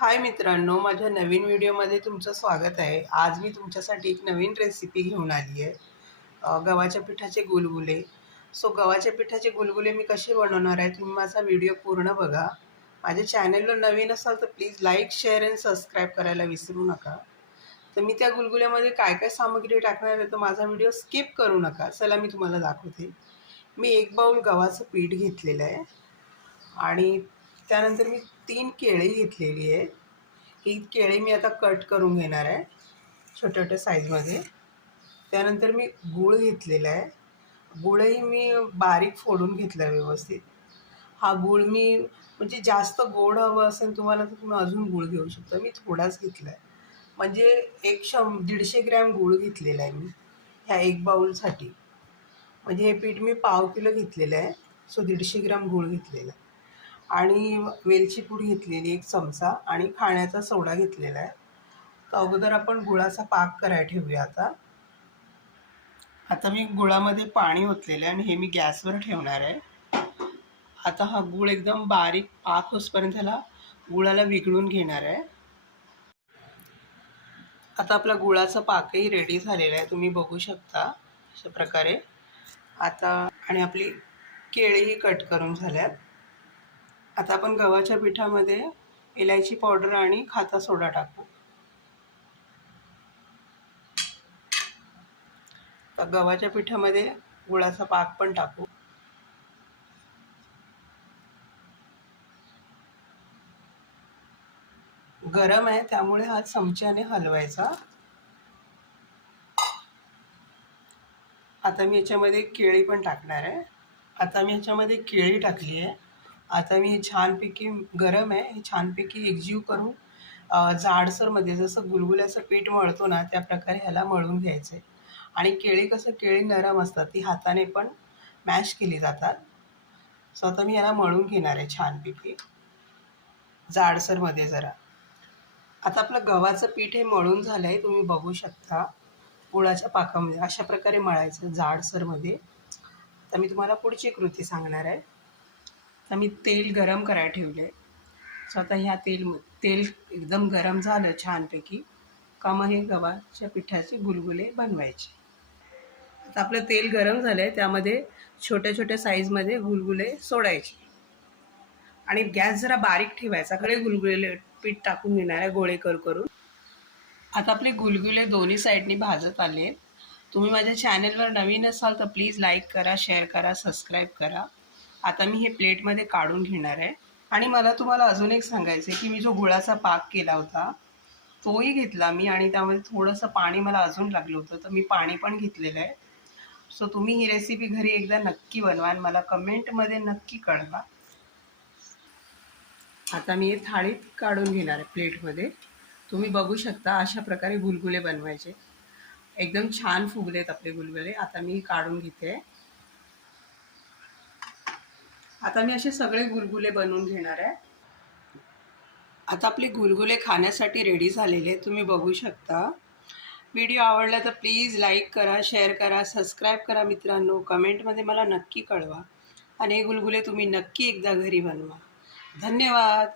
हाय मित्रांनो, माझ्या नवीन व्हिडिओमध्ये तुमचं स्वागत आहे। आज मी तुमच्यासाठी एक नवीन रेसिपी घेऊन आली आहे, गव्हाच्या पिठाचे गुलगुले। गव्हाच्या पिठाचे गुलगुले मी कसे बनवणार आहे, तुम्ही माझा व्हिडिओ पूर्ण बघा। माझ्या चॅनलला नवीन असाल तर प्लीज लाईक, शेअर आणि सबस्क्राईब करायला विसरू नका। तर मी त्या गुलगुल्यामध्ये काय काय सामग्री टाकणार आहे, तर माझा व्हिडिओ स्किप करू नका। चला मी तुम्हाला दाखवते। मी 1 बाउल गव्हाचं पीठ घेतलेलं आहे आणि त्यानंतर मी 3 केळी घेतलेली आहे। ही केळी मी आता कट करून घेणार आहे छोट्या छोट्या साईजमध्ये। त्यानंतर मी गूळ घेतलेला आहे। गूळही मी बारीक फोडून घेतला आहे व्यवस्थित। हा गूळ मी म्हणजे जास्त गोड हवं असेल तुम्हाला तर तुम्ही अजून गूळ घेऊ शकता। मी थोडाच घेतला आहे, म्हणजे 150 ग्रॅम गूळ घेतलेला आहे मी ह्या 1 बाउलसाठी। म्हणजे हे पीठ मी पाव किलो घेतलेलं आहे, 150 ग्रॅम गूळ घेतलेला आहे आणि वेलची पूड घेतलेली 1 चमचा आणि खाण्याचा सोडा घेतलेला आहे। तर अगोदर आपण गुळाचा पाक करायला ठेवूया। आता मी गुळामध्ये पाणी ओतलेलं आहे आणि हे मी गॅसवर ठेवणार आहे। आता हा गूळ एकदम बारीक पाक होईपर्यंत ह्याला गुळाला विघळून घेणार आहे। आता आपला गुळाचा पाकही रेडी झालेला आहे, तुम्ही बघू शकता अशा प्रकारे। आता आणि आपली केळीही कट करून झाल्यात। आता आपण गव्हाच्या पिठामध्ये इलायची पावडर आणि खाता सोडा टाकू। तर गव्हाच्या पिठामध्ये गुळाचा पाक पण टाकू। गरम आहे त्यामुळे हा चमच्याने हलवायचा। आता मी याच्यामध्ये केळी पण टाकणार आहे। आता मी याच्यामध्ये केळी टाकली आहे। आता मी छानपैकी गरम आहे, हे छानपैकी एकजीव करून जाडसरमध्ये जसं गुलगुल्याचं पीठ मळतो ना त्या प्रकारे ह्याला मळून घ्यायचं आहे। आणि केळी नरम असतात, ती हाताने पण मॅश केली जातात। आता मी ह्याला मळून घेणार आहे छानपैकी जाडसरमध्ये जरा। आता आपलं गव्हाचं पीठ हे मळून झालं आहे, तुम्ही बघू शकता। गुळाच्या पाकामध्ये अशा प्रकारे मळायचं जाडसरमध्ये। तर मी तुम्हाला पुढची कृती सांगणार आहे। तर मी तेल गरम करायला ठेवलं आहे। आता ह्या तेल एकदम गरम झालं छानपैकी का मग हे गव्हाच्या पिठाचे गुलगुले बनवायचे। आता आपलं तेल गरम झालं आहे, त्यामध्ये छोट्या छोट्या साईजमध्ये गुलगुले सोडायचे आणि गॅस जरा बारीक ठेवायचा। कडे गुलगुले पीठ टाकून घेणार आहे गोळे करून। आता आपले गुलगुले दोन्ही साईडनी भाजत आले। तुम्ही माझ्या चॅनलवर नवीन असाल तर प्लीज लाईक करा, शेअर करा, सबस्क्राईब करा। आता मी हे प्लेटमध्ये काढून घेणार आहे। आणि मला तुम्हाला अजून एक सांगायचं आहे की मी जो गुळाचा पाक केला होता तोही घेतला मी आणि त्यामध्ये थोडंसं पाणी मला अजून लागलं होतं, तर मी पाणी पण घेतलेलं आहे। तुम्ही ही रेसिपी घरी एकदा नक्की बनवा आणि मला कमेंटमध्ये नक्की कळवा। आता मी हे थाळीत काढून घेणार आहे प्लेटमध्ये। तुम्ही बघू शकता अशा प्रकारे गुलगुले बनवायचे। एकदम छान फुगलेत आपले गुलगुले। आता मी काढून घेते। आता मी असे सगळे गुलगुले बनवून घेणार आहे। आता आपले गुलगुले खाण्यासाठी रेडी झालेले तुम्ही बघू शकता। व्हिडिओ आवडला तर प्लीज लाईक करा, शेअर करा, सबस्क्राईब करा मित्रांनो। कमेंटमध्ये मला नक्की कळवा आणि हे गुलगुले तुम्ही नक्की एकदा घरी बनवा। धन्यवाद।